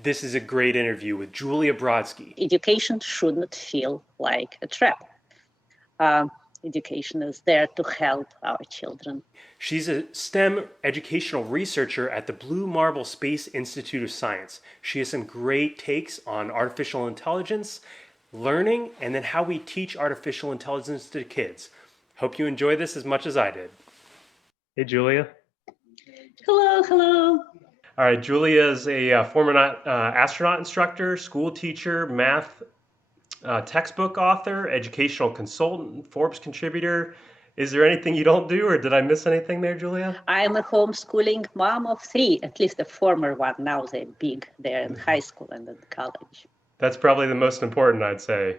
This is a great interview with Julia Brodsky. Education should not feel like a trap. Education is there to help our children. She's a STEM educational researcher at the Blue Marble Space Institute of Science. She has some great takes on artificial intelligence, learning, and then how we teach artificial intelligence to kids. Hope you enjoy this as much as I did. Hey, Julia. Hello. All right, Julia is a former astronaut instructor, school teacher, math textbook author, educational consultant, Forbes contributor. Is there anything you don't do, or did I miss anything there, Julia? I am a homeschooling mom of 3, at least a former one. Now they're big. They're in high school and in college. That's probably the most important, I'd say.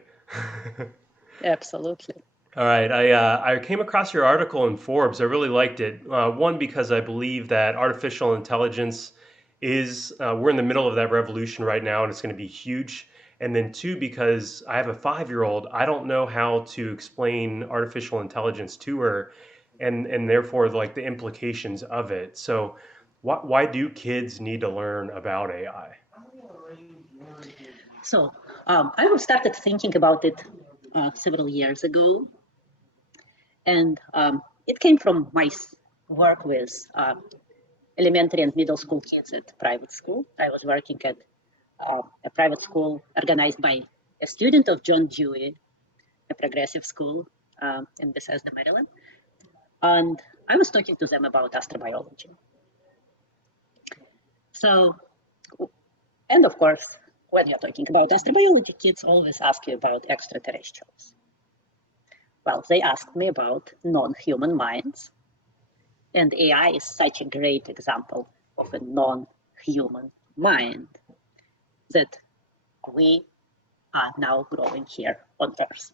Absolutely. All right, I came across your article in Forbes. I really liked it. One, because I believe that artificial intelligence is, we're in the middle of that revolution right now, and it's going to be huge. And then two, because I have a 5-year-old, I don't know how to explain artificial intelligence to her, and therefore like the implications of it. So, why do kids need to learn about AI? So I started thinking about it several years ago. And it came from my work with elementary and middle school kids at private school. I was working at a private school organized by a student of John Dewey, a progressive school in Bethesda, Maryland. And I was talking to them about astrobiology. So, and of course, when you're talking about astrobiology, kids always ask you about extraterrestrials. Well, they asked me about non-human minds, and AI is such a great example of a non-human mind that we are now growing here on Earth.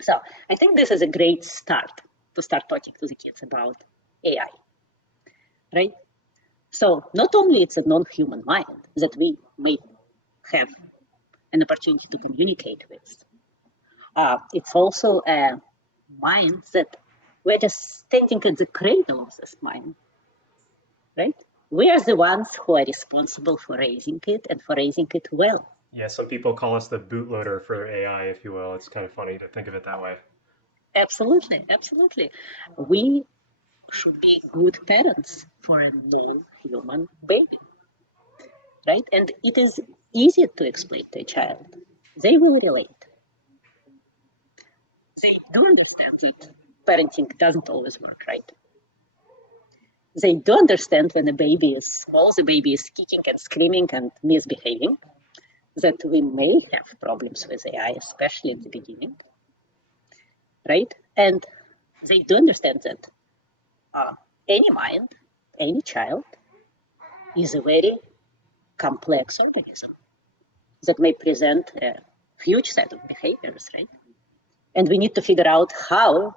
So I think this is a great start to start talking to the kids about AI, right? So not only it's a non-human mind that we may have an opportunity to communicate with, it's also a mind that we're just standing at the cradle of this mind, right? We are the ones who are responsible for raising it and for raising it well. Yeah, some people call us the bootloader for AI, if you will. It's kind of funny to think of it that way. Absolutely. We should be good parents for a non-human baby, right? And it is easier to explain to a child. They will relate. They do understand that parenting doesn't always work, right? They do understand when a baby is small, the baby is kicking and screaming and misbehaving, that we may have problems with AI, especially at the beginning, right? And they do understand that any mind, any child is a very complex organism that may present a huge set of behaviors, right? And we need to figure out how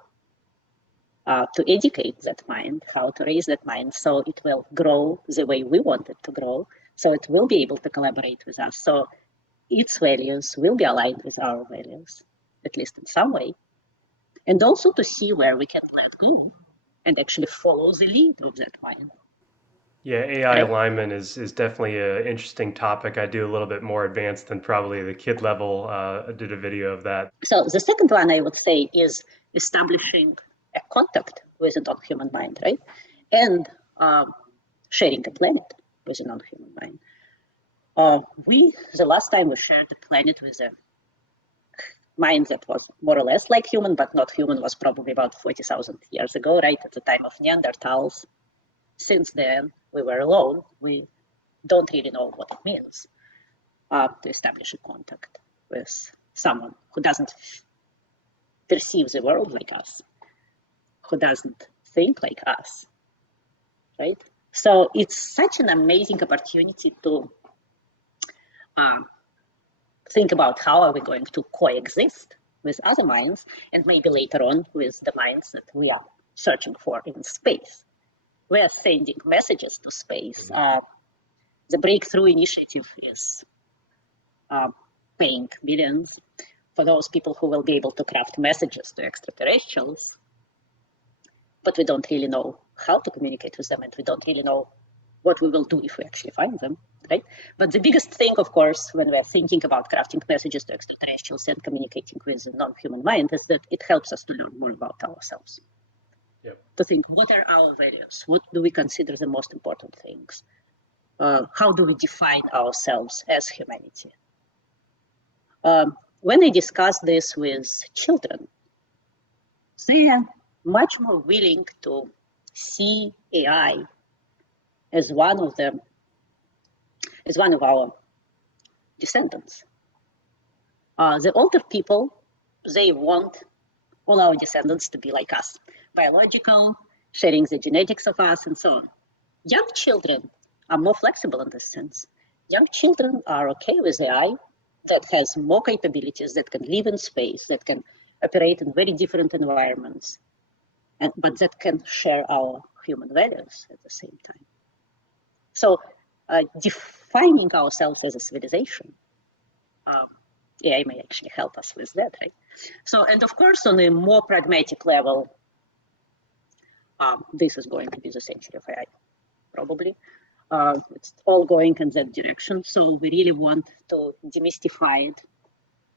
to educate that mind, how to raise that mind so it will grow the way we want it to grow, so it will be able to collaborate with us. So its values will be aligned with our values, at least in some way. And also to see where we can let go and actually follow the lead of that mind. Yeah, AI Right? alignment is definitely an interesting topic. I do a little bit more advanced than probably the kid level. I did a video of that. So the second one I would say is establishing a contact with a non-human mind, right? And sharing the planet with a non-human mind. The last time we shared the planet with a mind that was more or less like human, but not human, was probably about 40,000 years ago, right? At the time of Neanderthals. Since then, we were alone. We don't really know what it means to establish a contact with someone who doesn't perceive the world like us, who doesn't think like us, right? So it's such an amazing opportunity to think about how are we going to coexist with other minds, and maybe later on with the minds that we are searching for in space. We are sending messages to space. The Breakthrough Initiative is paying billions for those people who will be able to craft messages to extraterrestrials, but we don't really know how to communicate with them, and we don't really know what we will do if we actually find them, right? But the biggest thing, of course, when we're thinking about crafting messages to extraterrestrials and communicating with the non-human mind is that it helps us to learn more about ourselves. Yep. To think, what are our values? What do we consider the most important things? How do we define ourselves as humanity? When I discuss this with children, they are much more willing to see AI as one of our descendants. The older people, they want all our descendants to be like us, biological, sharing the genetics of us, and so on. Young children are more flexible in this sense. Young children are okay with AI that has more capabilities, that can live in space, that can operate in very different environments, but that can share our human values at the same time. So defining ourselves as a civilization, AI may actually help us with that, right? So, and of course, on a more pragmatic level, this is going to be the century of AI, probably. It's all going in that direction. So we really want to demystify it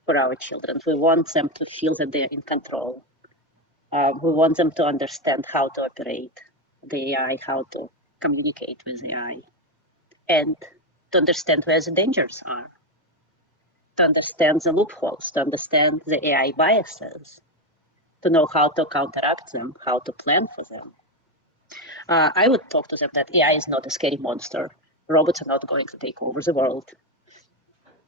for our children. We want them to feel that they're in control. We want them to understand how to operate the AI, how to communicate with AI, and to understand where the dangers are, to understand the loopholes, to understand the AI biases, to know how to counteract them, how to plan for them. I would talk to them that AI is not a scary monster. Robots are not going to take over the world.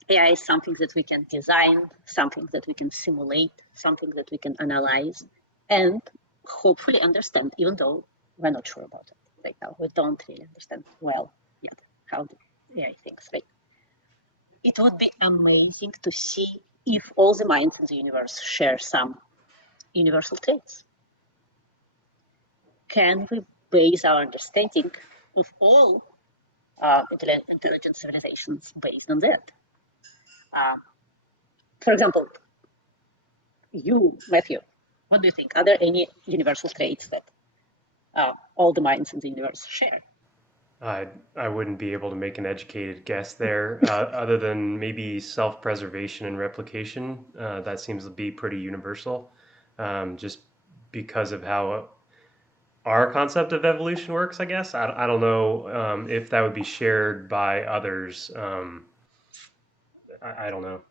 AI is something that we can design, something that we can simulate, something that we can analyze, and hopefully understand, even though we're not sure about it right now. We don't really understand well yet how the AI thinks, right? It would be amazing to see if all the minds in the universe share some universal traits. Can we base our understanding of all intelligent civilizations based on that? For example, you, Matthew, what do you think? Are there any universal traits that all the minds in the universe share? I wouldn't be able to make an educated guess there, other than maybe self-preservation and replication. That seems to be pretty universal, just because of how our concept of evolution works, I guess. I don't know if that would be shared by others. I don't know.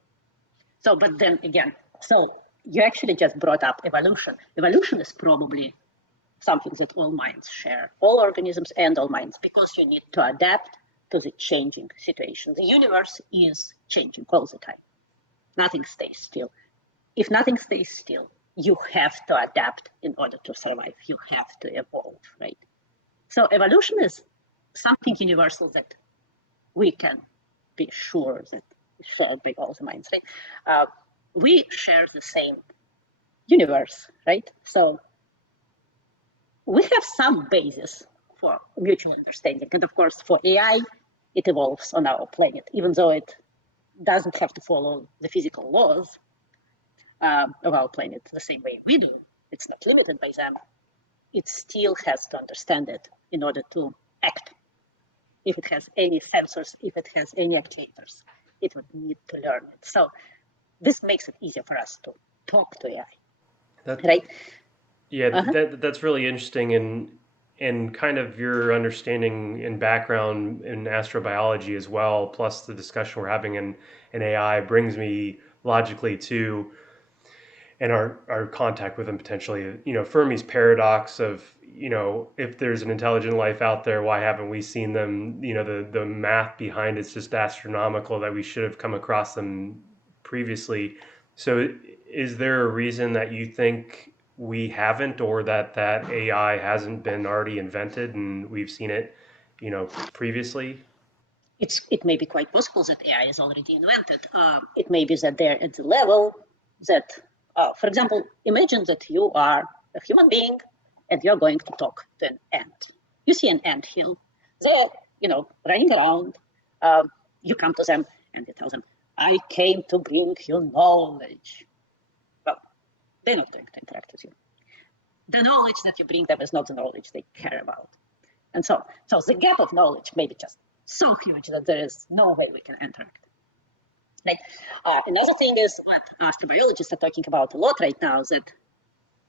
So, but then again, so you actually just brought up evolution. Evolution is probably something that all minds share, all organisms and all minds, because you need to adapt to the changing situation. The universe is changing all the time. Nothing stays still. If nothing stays still, you have to adapt in order to survive. You have to evolve, right? So evolution is something universal that we can be sure that is shared by all the minds, right? We share the same universe, right? So we have some basis for mutual understanding. And of course, for AI, it evolves on our planet, even though it doesn't have to follow the physical laws of our planet the same way we do. It's not limited by them. It still has to understand it in order to act. If it has any sensors, if it has any actuators, it would need to learn it. So this makes it easier for us to talk to AI, That right? Yeah, Uh-huh. that's really interesting, and kind of your understanding and background in astrobiology as well, plus the discussion we're having in AI brings me logically to and our contact with them potentially. Fermi's paradox of, if there's an intelligent life out there, why haven't we seen them? The math behind it's just astronomical that we should have come across them previously. So is there a reason that you think we haven't, or that AI hasn't been already invented and we've seen it, previously? It may be quite possible that AI is already invented. It may be that they're at the level that, for example, imagine that you are a human being and you're going to talk to an ant. You see an ant hill. They're, running around. You come to them and you tell them, I came to bring you knowledge. Well, they're not going to interact with you. The knowledge that you bring them is not the knowledge they care about. And so the gap of knowledge may be just so huge that there is no way we can interact. Right? Another thing is what astrobiologists are talking about a lot right now, that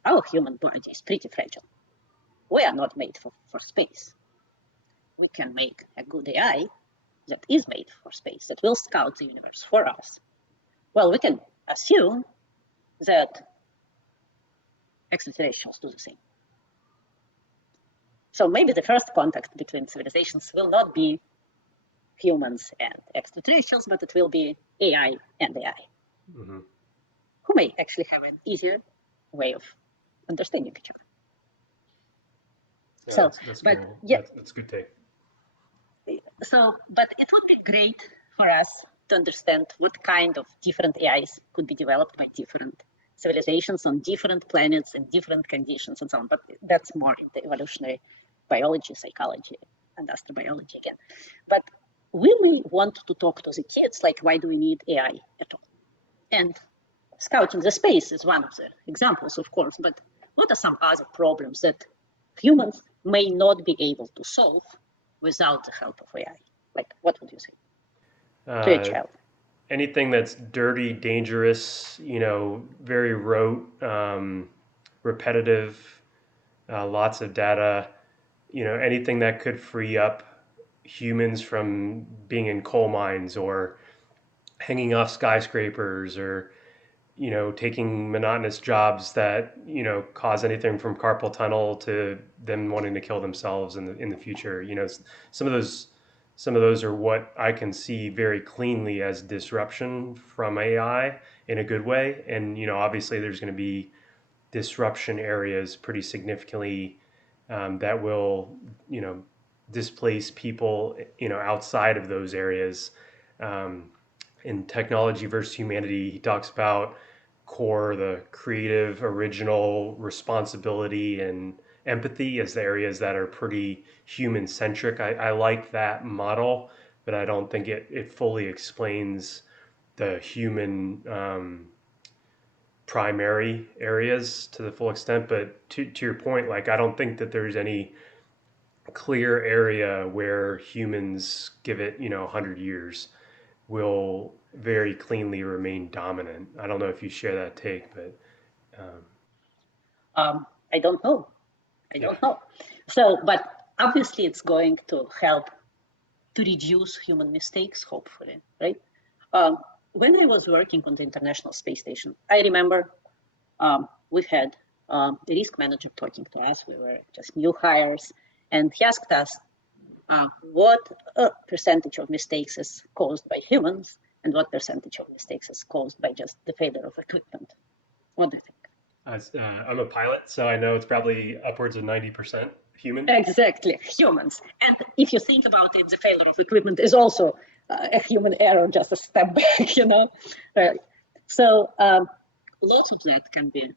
our human body is pretty fragile. We are not made for space. We can make a good AI that is made for space, that will scout the universe for us. Well, we can assume that extraterrestrials do the same. So maybe the first contact between civilizations will not be humans and extraterrestrials, but it will be AI and AI, Mm-hmm. who may actually have an easier way of understanding each other. Yeah, So, that's but cool. yeah, That's a good take. so, but it would be great for us to understand what kind of different AIs could be developed by different civilizations on different planets and different conditions and so on. But that's more in the evolutionary biology, psychology, and astrobiology again. But we may want to talk to the kids, like, why do we need AI at all? And scouting the space is one of the examples, of course, but what are some other problems that humans may not be able to solve without the help of AI? Like, what would you say to a Uh, child? Anything that's dirty, dangerous, very rote, repetitive, lots of data, anything that could free up humans from being in coal mines or hanging off skyscrapers or taking monotonous jobs that cause anything from carpal tunnel to them wanting to kill themselves in the future. Some of those some of those are what I can see very cleanly as disruption from AI in a good way. And obviously there's going to be disruption areas pretty significantly that will displace people outside of those areas. In Technology versus Humanity, he talks about core, the creative, original, responsibility, and empathy as the areas that are pretty human centric. I like that model, but I don't think it fully explains the human primary areas to the full extent. But to your point, like, I don't think that there's any clear area where humans, give it 100 years, will very cleanly remain dominant. I don't know if you share that take, but I don't know. I yeah. don't know. So, but obviously, it's going to help to reduce human mistakes, hopefully, right? When I was working on the International Space Station, I remember we had a risk manager talking to us. We were just new hires, and he asked us what percentage of mistakes is caused by humans and what percentage of mistakes is caused by just the failure of equipment. What do you think? I'm a pilot, so I know it's probably upwards of 90% human. Exactly, humans. And if you think about it, the failure of equipment is also a human error, just a step back. Right. So lots of that can be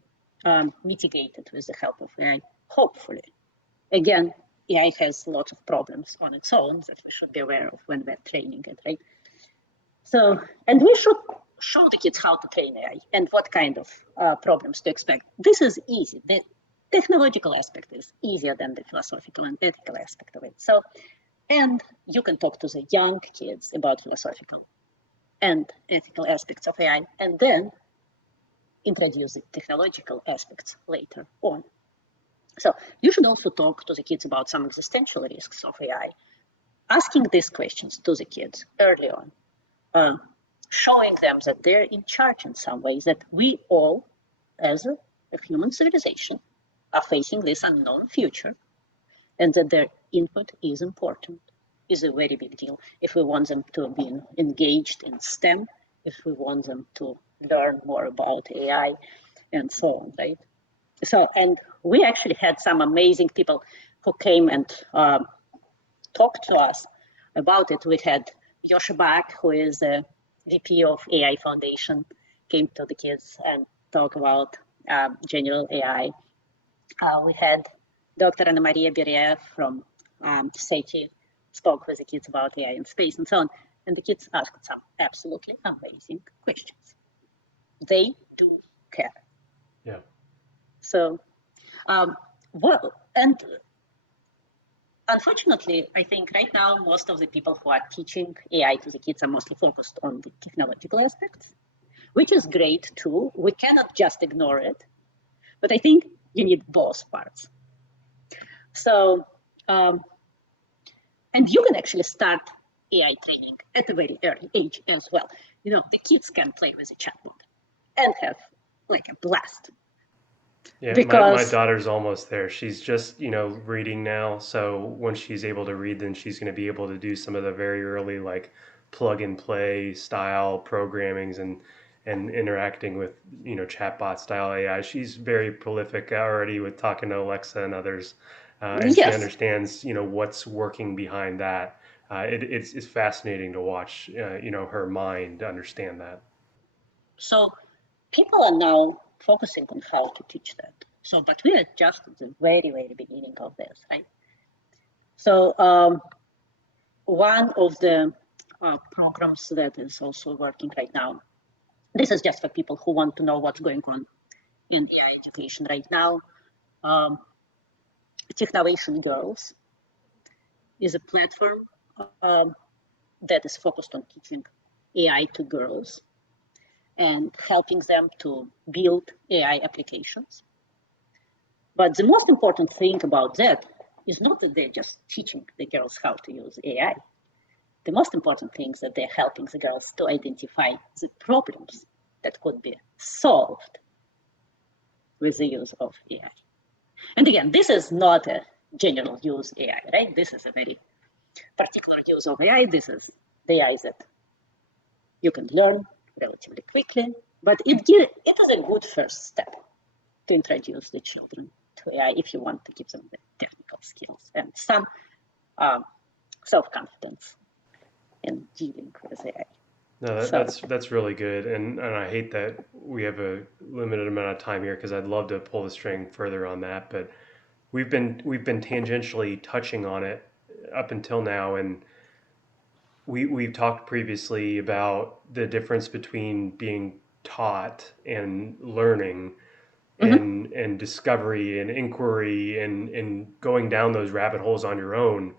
mitigated with the help of AI, hopefully. Again, AI has lots of problems on its own that we should be aware of when we're training it, right? So, and we should show the kids how to train AI and what kind of problems to expect. This is easy. The technological aspect is easier than the philosophical and ethical aspect of it. So, and you can talk to the young kids about philosophical and ethical aspects of AI, and then introduce the technological aspects later on. So you should also talk to the kids about some existential risks of AI, asking these questions to the kids early on, showing them that they're in charge in some ways, that we all, as a human civilization, are facing this unknown future, and that their input is important, is a very big deal. If we want them to be engaged in STEM, if we want them to learn more about AI, and so on, right? So, and we actually had some amazing people who came and talked to us about it. We had Yoshi Bak, who is a VP of AI Foundation, came to the kids and talked about general AI. We had Dr. Anna Maria Beria from SETI spoke with the kids about AI in space and so on. And the kids asked some absolutely amazing questions. They do care. Yeah. So, well, and unfortunately, I think right now, most of the people who are teaching AI to the kids are mostly focused on the technological aspects, which is great too. We cannot just ignore it. But I think you need both parts. So, and you can actually start AI training at a very early age as well. The kids can play with a chatbot and have like a blast. Yeah, my Because daughter's almost there. She's just, reading now. So when she's able to read, then she's going to be able to do some of the very early, like, plug and play style programmings and interacting with, chatbot style AI. She's very prolific already with talking to Alexa and others. And she yes, understands, what's working behind that. It's fascinating to watch, her mind understand that. so people are now focusing on how to teach that. So, but we are just at the very, very beginning of this, right? So, one of the programs that is also working right now, this is just for people who want to know what's going on in AI education right now. Um, Technovation Girls is a platform that is focused on teaching AI to girls and helping them to build AI applications. But the most important thing about that is not that they're just teaching the girls how to use AI. The most important thing is that they're helping the girls to identify the problems that could be solved with the use of AI. And again, this is not a general use AI, right? This is a very particular use of AI. This is the AI that you can learn relatively quickly, but it is a good first step to introduce the children to AI if you want to give them the technical skills and some self-confidence in dealing with AI. No, So that's really good, and I hate that we have a limited amount of time here because I'd love to pull the string further on that, but we've been tangentially touching on it up until now, and we've talked previously about the difference between being taught and learning mhm. and discovery and inquiry and going down those rabbit holes on your own.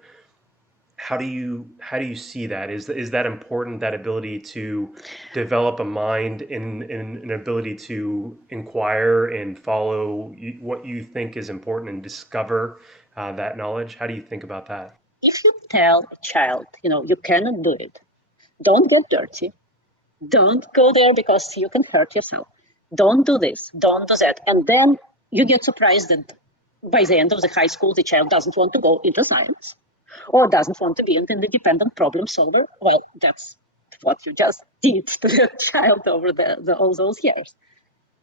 How do you see that? Is that important, that ability to develop a mind and an ability to inquire and follow what you think is important and discover that knowledge? How do you think about that? If you tell a child, you cannot do it, don't get dirty, don't go there because you can hurt yourself, don't do this, don't do that, and then you get surprised that by the end of the high school, the child doesn't want to go into science or doesn't want to be an independent problem solver. Well, that's what you just did to the child over all those years.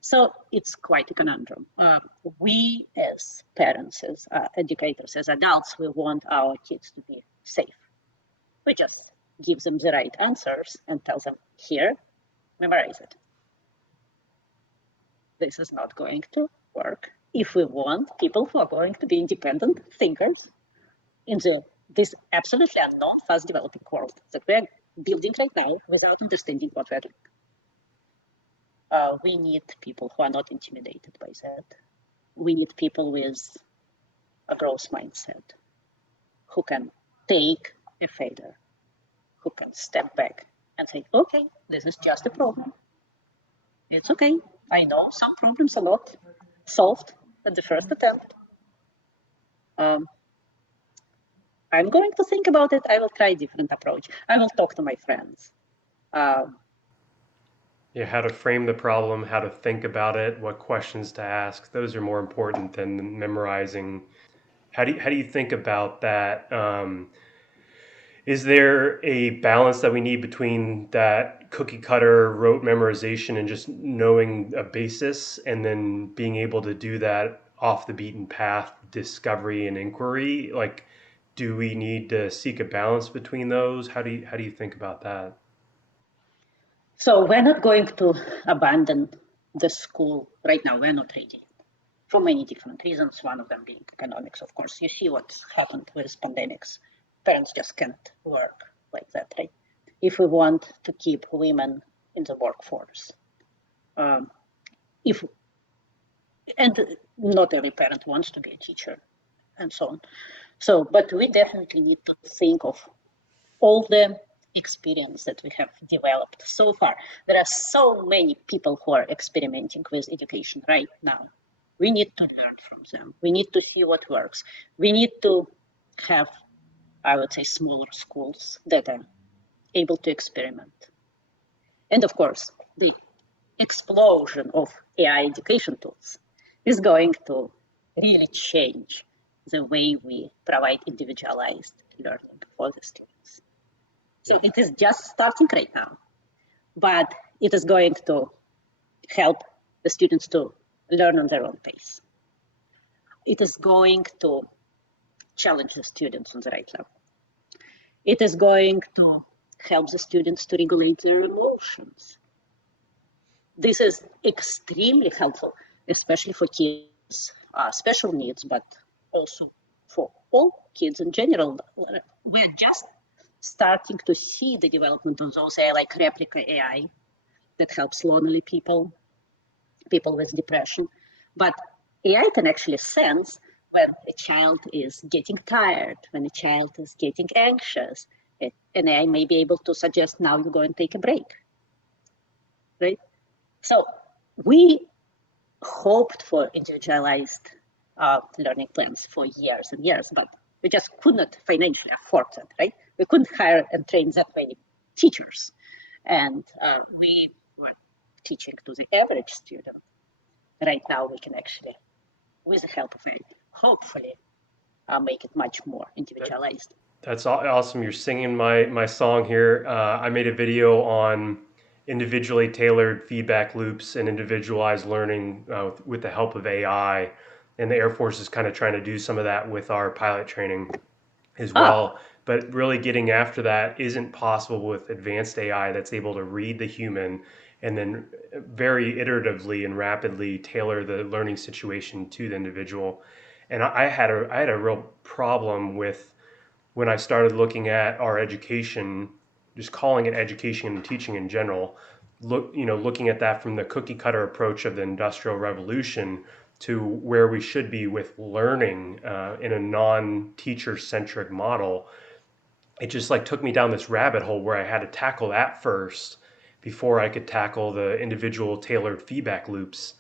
So it's quite a conundrum. We as parents, as educators, as adults, we want our kids to be safe. We just give them the right answers and tell them, here, memorize it. This is not going to work if we want people who are going to be independent thinkers in this absolutely unknown, fast developing world that we're building right now without understanding what we're doing. We need people who are not intimidated by that. We need people with a growth mindset who can take a failure, who can step back and say, okay, this is just a problem. It's okay. I know some problems are not solved at the first attempt. Um, I'm going to think about it. I will try a different approach. I will talk to my friends. Yeah, how to frame the problem, how to think about it, what questions to ask. Those are more important than memorizing. How do you think about that? Is there a balance that we need between that cookie cutter rote memorization and just knowing a basis, and then being able to do that off the beaten path, discovery and inquiry? Like, do we need to seek a balance between those? How do you think about that? So we're not going to abandon the school right now. We're not ready for many different reasons. One of them being economics, of course. You see what's happened with pandemics. Parents just can't work like that, right? If we want to keep women in the workforce, um, if and not every parent wants to be a teacher, and so on. So, but we definitely need to think of all the experience that we have developed so far. There are so many people who are experimenting with education right now. We need to learn from them. We need to see what works. We need to have, I would say, smaller schools that are able to experiment. And of course, the explosion of AI education tools is going to really change the way we provide individualized learning for the students. So it is just starting right now, but it is going to help the students to learn on their own pace. It is going to challenge the students on the right level. It is going to help the students to regulate their emotions. This is extremely helpful, especially for kids, special needs, but also for all kids in general. We're just starting to see the development of those AI, like replica AI, that helps lonely people, people with depression. But AI can actually sense when a child is getting tired, when a child is getting anxious. And AI may be able to suggest, now you go and take a break, right? So we hoped for individualized learning plans for years and years, but we just could not financially afford it, right? We couldn't hire and train that many teachers. And we were teaching to the average student. Right now, we can actually, with the help of AI, hopefully make it much more individualized. That's awesome. You're singing my song here. I made a video on individually tailored feedback loops and individualized learning with the help of AI. And the Air Force is kind of trying to do some of that with our pilot training as Ah, well. But really getting after that isn't possible with advanced AI that's able to read the human and then very iteratively and rapidly tailor the learning situation to the individual. And I had a real problem with when I started looking at our education, just calling it education and teaching in general, looking at that from the cookie cutter approach of the Industrial Revolution to where we should be with learning in a non-teacher centric model. It just like took me down this rabbit hole where I had to tackle that first before I could tackle the individual tailored feedback loops.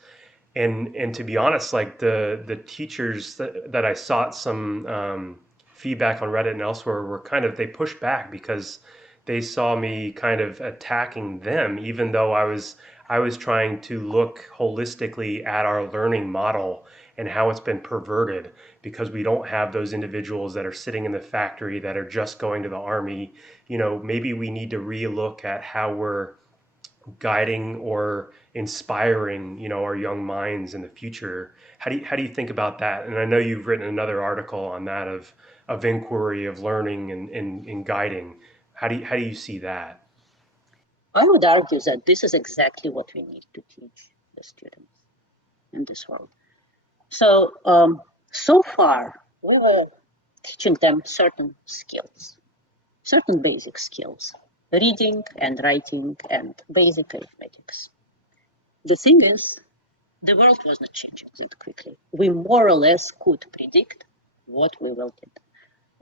And to be honest, like the teachers that I sought some feedback on Reddit and elsewhere were kind of, they pushed back because they saw me kind of attacking them, even though I was trying to look holistically at our learning model and how it's been perverted because we don't have those individuals that are sitting in the factory that are just going to the army. Maybe we need to relook at how we're guiding or inspiring our young minds in the future. How do you think about that? And I know you've written another article on that of inquiry, of learning and guiding. How do you see that? I would argue that this is exactly what we need to teach the students in this world. So, so far, we were teaching them certain skills, certain basic skills, reading and writing and basic arithmetics. The thing is, the world was not changing that quickly. We more or less could predict what we will get.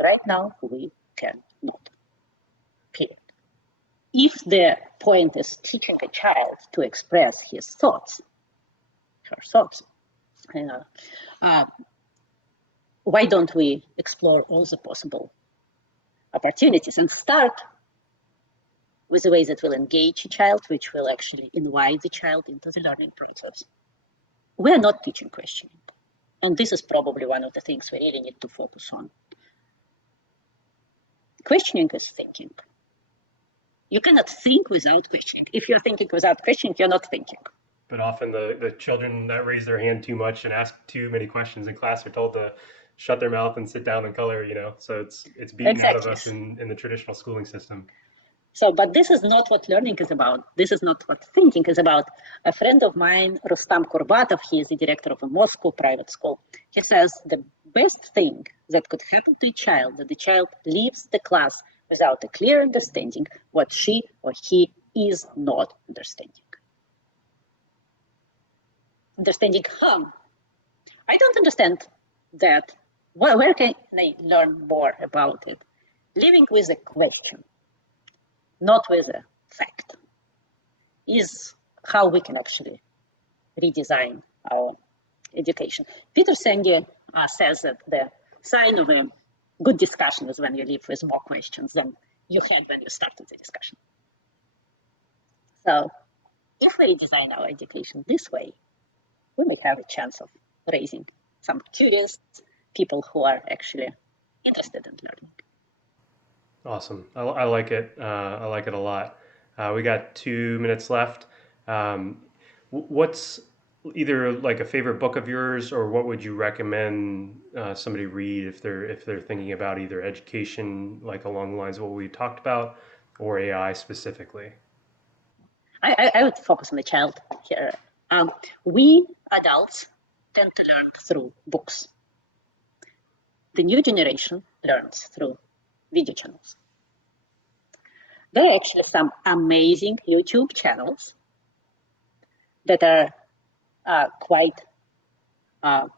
Right now, we cannot. Period. If the point is teaching a child to express his thoughts, her thoughts, uh, why don't we explore all the possible opportunities and start with a way that will engage a child, which will actually invite the child into the learning process? We're not teaching questioning. And this is probably one of the things we really need to focus on. Questioning is thinking. You cannot think without questioning. If you're thinking without questioning, you're not thinking. But often the children that raise their hand too much and ask too many questions in class are told to shut their mouth and sit down and color. So it's beaten out of Exactly. us in the traditional schooling system. So, but this is not what learning is about. This is not what thinking is about. A friend of mine, Rustam Kurbatov, he is the director of a Moscow private school. He says the best thing that could happen to a child, that the child leaves the class without a clear understanding what she or he is not understanding. Understanding, I don't understand that Where can I learn more about it? Living with a question, not with a fact, is how we can actually redesign our education. Peter Senge says that the sign of a good discussion is when you live with more questions than you had when you started the discussion. So if we design our education this way, we may have a chance of raising some curious people who are actually interested in learning. Awesome. I like it. I like it a lot. We got 2 minutes left. What's either like a favorite book of yours, or what would you recommend somebody read if they're thinking about either education, like along the lines of what we talked about, or AI specifically? I would focus on the child here. We adults tend to learn through books. The new generation learns through video channels. There are actually some amazing YouTube channels that are quite, they're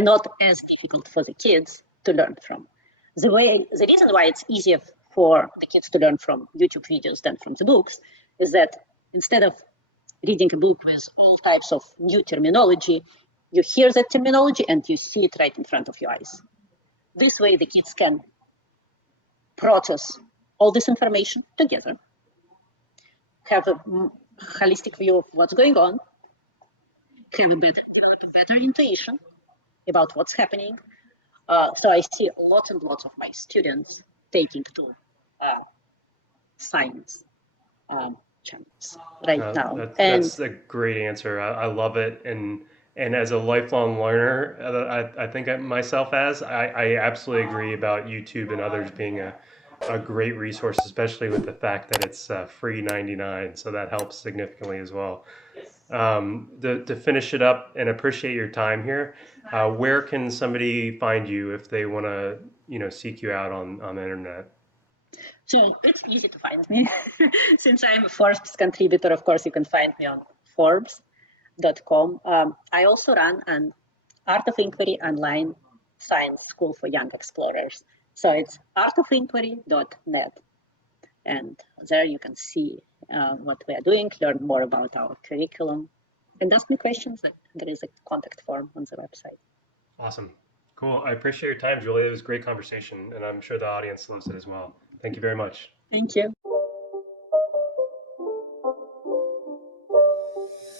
not as difficult for the kids to learn from. The reason why it's easier for the kids to learn from YouTube videos than from the books is that instead of reading a book with all types of new terminology, you hear that terminology and you see it right in front of your eyes. This way, the kids can process all this information together, have a holistic view of what's going on, have a better intuition about what's happening. So I see lots and lots of my students taking to science channels right now. That's a great answer. I love it, and as a lifelong learner, I think myself as I absolutely agree about YouTube and others being a great resource, especially with the fact that it's free 99. So that helps significantly as well. To finish it up, and appreciate your time here. Where can somebody find you if they want to, seek you out on the internet? So it's easy to find me. Since I'm a Forbes contributor, of course, you can find me on Forbes.com. I also run an Art of Inquiry online science school for young explorers. So it's artofinquiry.net. And there you can see what we are doing, learn more about our curriculum, and ask me questions. There is a contact form on the website. Awesome. Cool. I appreciate your time, Julia. It was a great conversation, and I'm sure the audience loves it as well. Thank you very much. Thank you.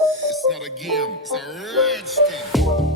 It's not a game, it's a rich thing.